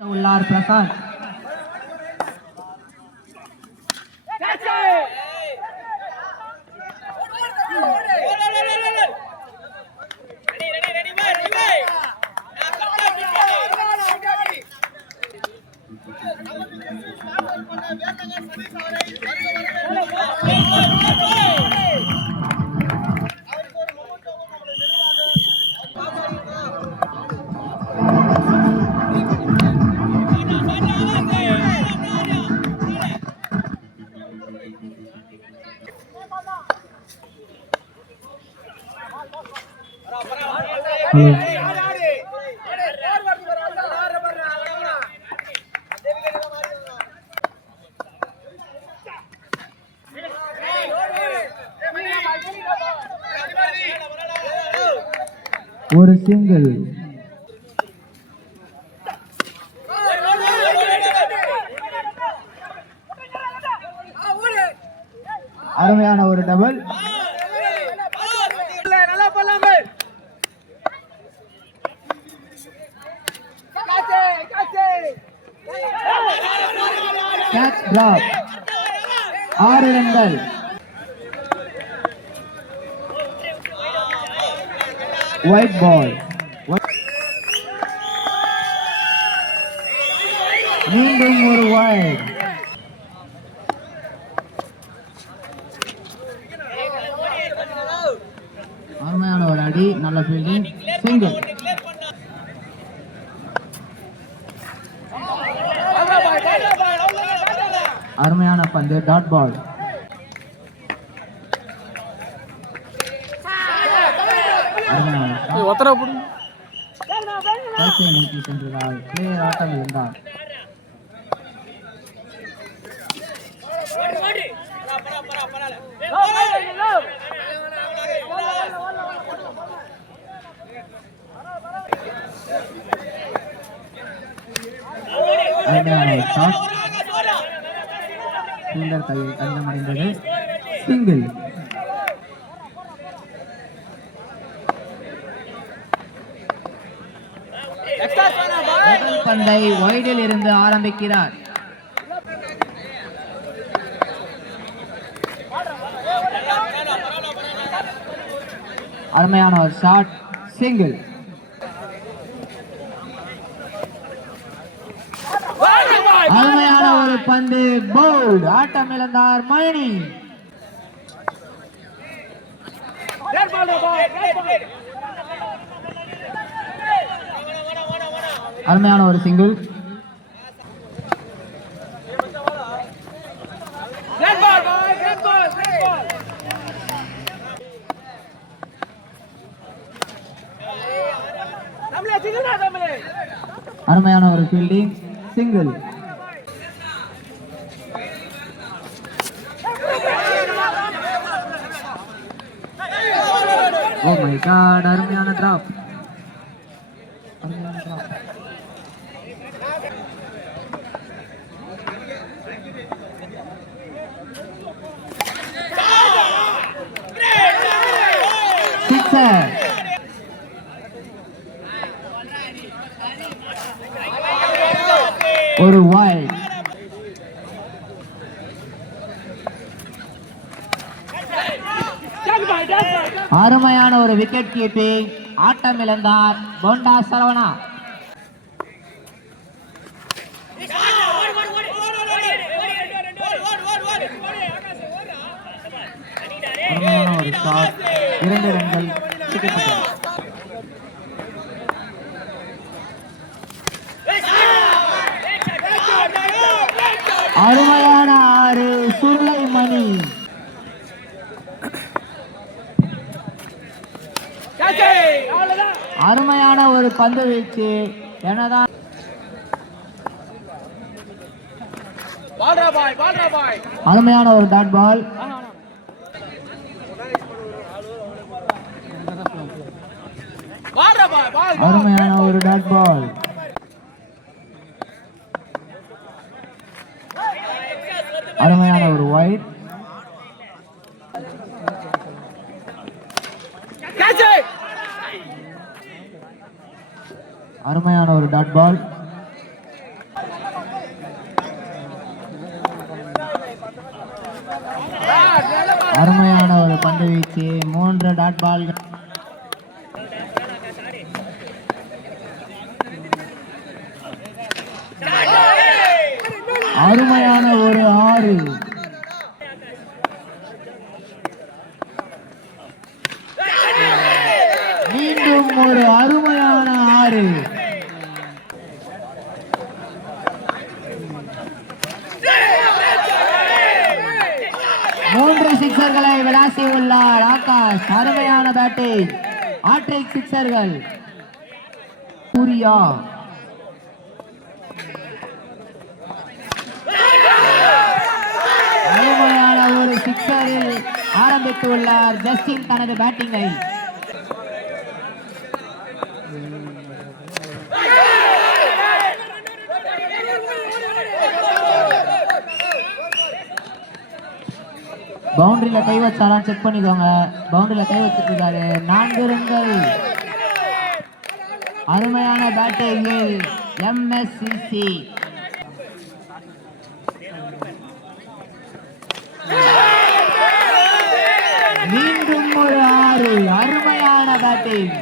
உள்ளார் பிரசாத். ஒரு சிங்கிள். அருமையான ஒரு டபுள். Catch drop. 6 ரன்கள். White ball. மீண்டும் ஒரு வைட். அருமையான ஒரு அடி, நல்ல ஃபீல்டிங். சிங்கிள். அருமையான பந்து, டாட் பால். நோக்கி சென்றதால் பிளேயர் ஆட்டம் இருந்தார். கையில் தஞ்சமடைந்தது. சிங்கிள். பந்தை வைடில் இருந்து ஆரம்பிக்கிறார். அருமையான ஒரு ஷாட். சிங்கிள். அருமையான ஒரு பந்து, பவுல்ட். ஆட்டம் இழந்தார் மணி. அருமையான ஒரு சிங்கிள். அருமையான ஒரு fielding. Single. Oh my god, அருமையான டிராப். ஒரு வைட். அருமையான ஒரு விக்கெட் கீப்பிங். ஆட்டம் இழந்தார் போண்டா சரவணா. ஒரு ஷாட். 2 ரன்கள். அருமையான 6 சுல்லைமணி. அருமையான ஒரு பந்து வீச்சு. எனதான் அருமையான ஒரு டாட் பால். அருமையான ஒரு டாட் பால். அருமையான ஒரு வைட். அருமையான ஒரு டாட் பால். அருமையான ஒரு பந்து வீச்சு, 3 டாட் பால். அருமையான ஒரு 6. மீண்டும் ஒரு அருமையான 6. மூன்று சிக்சர்களை விளாசியுள்ளார் ஆகாஷ். அருமையான பேட்டிங், ஹாட்ரிக் சிக்சர்கள். சூர்யா அருமையான ஒரு சிக்சரில் ஆரம்பித்துள்ளார் ஜஸ்டின் தனது பேட்டிங்கை. பவுண்டரியில கை வச்சாலும் செக் பண்ணிக்கோங்க. பவுண்டரியில கை வச்சுட்டு இருக்காரு. 4 ரன்கள். அருமையான பேட்டிங்கில் MSCC. மீண்டும் ஒரு 6. அருமையான பேட்டிங்.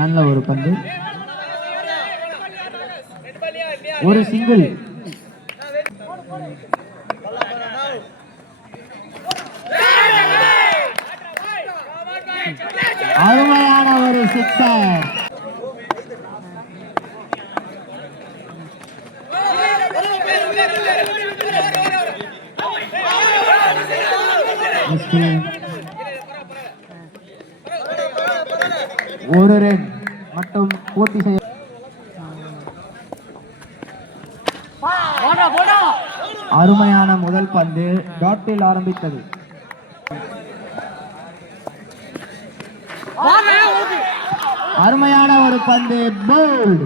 நல்ல ஒரு பந்து, ஒரு சிங்கிள். அருமையான ஒரு சிக்ஸர். ஒரு ரன் மட்டும் பூர்த்தி செய்ய. அருமையான முதல் பந்து டாட்டில் ஆரம்பித்தது. அருமையான ஒரு பந்து போல்ட்.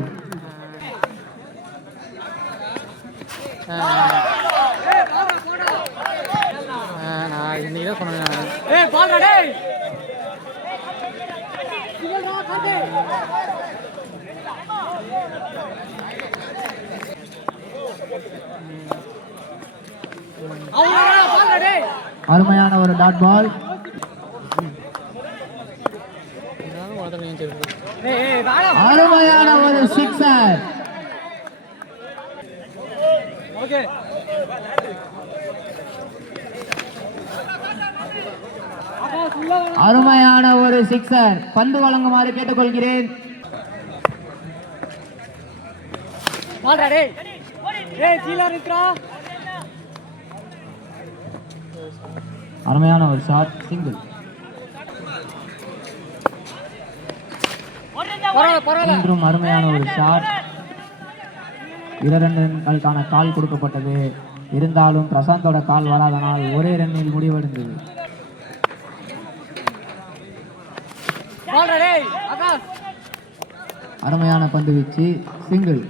அருமையான ஒரு டாட் பால். அருமையான ஒரு சிக்ஸர். அருமையான ஒரு சிக்ஸர். பந்து வழங்குமாறு கேட்டுக்கொள்கிறேன். அருமையான ஒரு ஷாட், சிங்கிள். இன்றும் அருமையான ஒரு ஷாட். 2 ரன்களுக்கான கால் கொடுக்கப்பட்டது. இருந்தாலும் பிரசாந்தோட கால் வராதனால் ஒரே ரன்னில் முடிவடைந்தது. அருமையான பந்து வீச்சு, சிங்கிள்.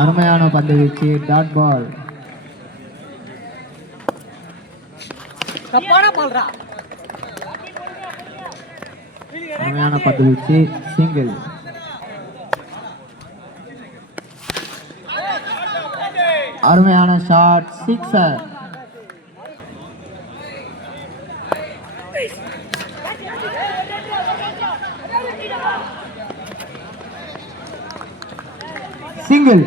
அருமையான பந்து வீச்சு, டாட் பால். அருமையான பந்து வீச்சு, சிங்கிள். அருமையான ஷாட், சிக்ஸர். சிங்கிள்.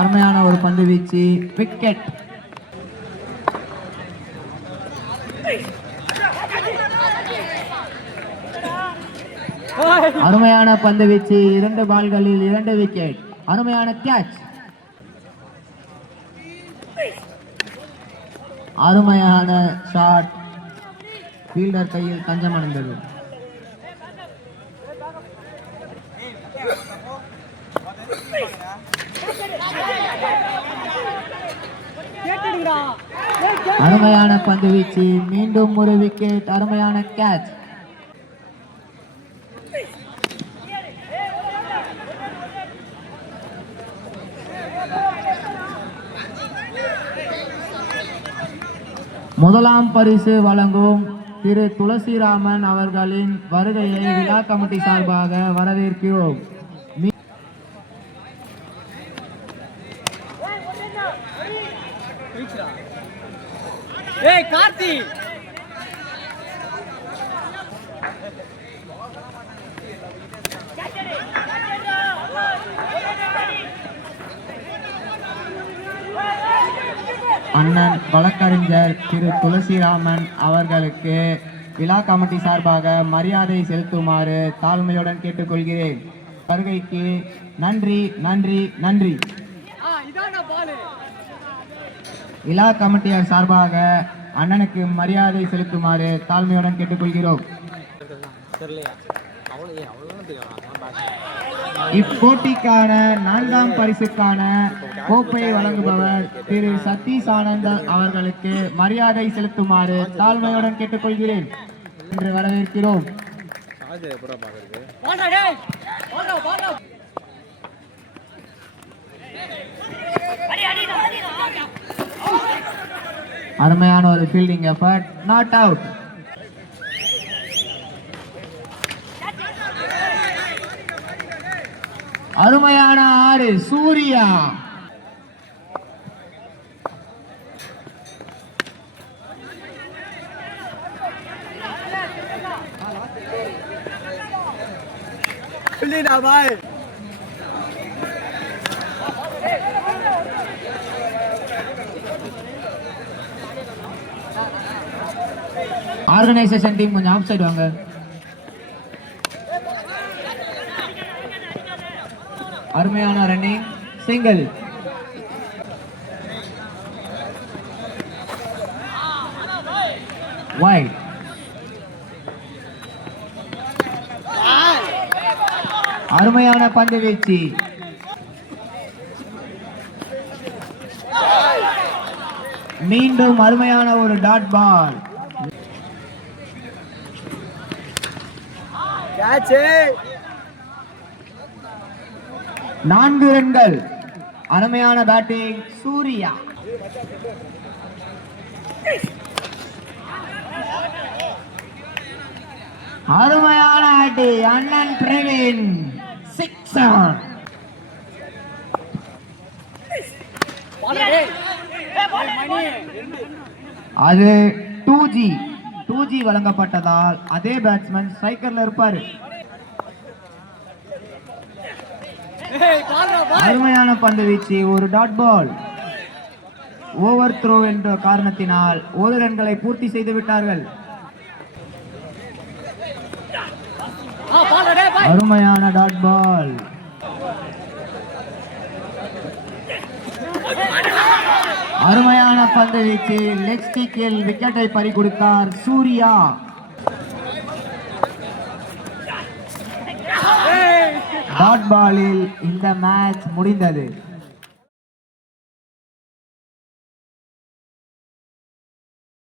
அருமையான ஒரு பந்து வீச்சு, விக்கெட். அருமையான பந்து வீச்சு, 2 பால்களில் 2 விக்கெட். அருமையான கேட்ச். அருமையான ஷாட், ஃபீல்டர் கையில் தஞ்சம் அடைந்தது. அருமையான பந்து வீச்சு, மீண்டும் ஒரு விக்கெட். அருமையான கேட்ச். முதலாம் பரிசு வழங்கும் திரு துளசிராமன் அவர்களின் வருகையை விழா கமிட்டி சார்பாக வரவேற்கிறோம். அண்ணன் வழக்கறிஞர் திரு துளசிராமன் அவர்களுக்கு விழா கமிட்டி சார்பாக மரியாதை செலுத்துமாறு தாழ்மையுடன் கேட்டுக்கொள்கிறேன். வருகைக்கு நன்றி நன்றி நன்றி. விழா கமிட்டியார் சார்பாக அண்ணனுக்கு மரியாதை செலுத்துமாறு தாழ்மையுடன் கேட்டுக்கொள்கிறோம். இப்போட்டிக்கான 4ஆம் பரிசுக்கான கோப்பையை வழங்குபவர் திரு சதீஷ் ஆனந்த் அவர்களுக்கு மரியாதை செலுத்துமாறு தாழ்மையுடன் கேட்டுக்கொள்கிறேன் என்று வரவேற்கிறோம். அருமையான ஒரு ஃபீல்டிங் எஃபர்ட், நாட் அவுட். அருமையான ஆறு சூர்யா. ஆர்கனைசேஷன் டீம் கொஞ்சம் ஆஃப் சைடு வாங்க. அருமையான ரன்னிங், சிங்கிள். வைட். அருமையான பந்து வீச்சு. மீண்டும் அருமையான ஒரு டாட் பால். 4 ரன்கள். அருமையான பேட்டிங் சூர்யா. அருமையான அடி அண்ணன் பிரவீன். 6 அது 2G வழங்கப்பட்டதால் அதே பேட்ஸ்மேன் ஸ்ட்ரைக்கர்ல இருப்பாரு. அருமையான பந்து வீச்சு, ஒரு டாட் பால். ஓவர் த்ரோ என்ற காரணத்தினால் 1 ரன்களை பூர்த்தி செய்து விட்டார்கள். அருமையான டாட் பால். அருமையான பந்து வீச்சு, லெக் ஸ்டிக்கில் விக்கெட்டை பறி கொடுத்தார் சூர்யா. டாட் பாலில் இந்த மேட்ச் முடிந்தது.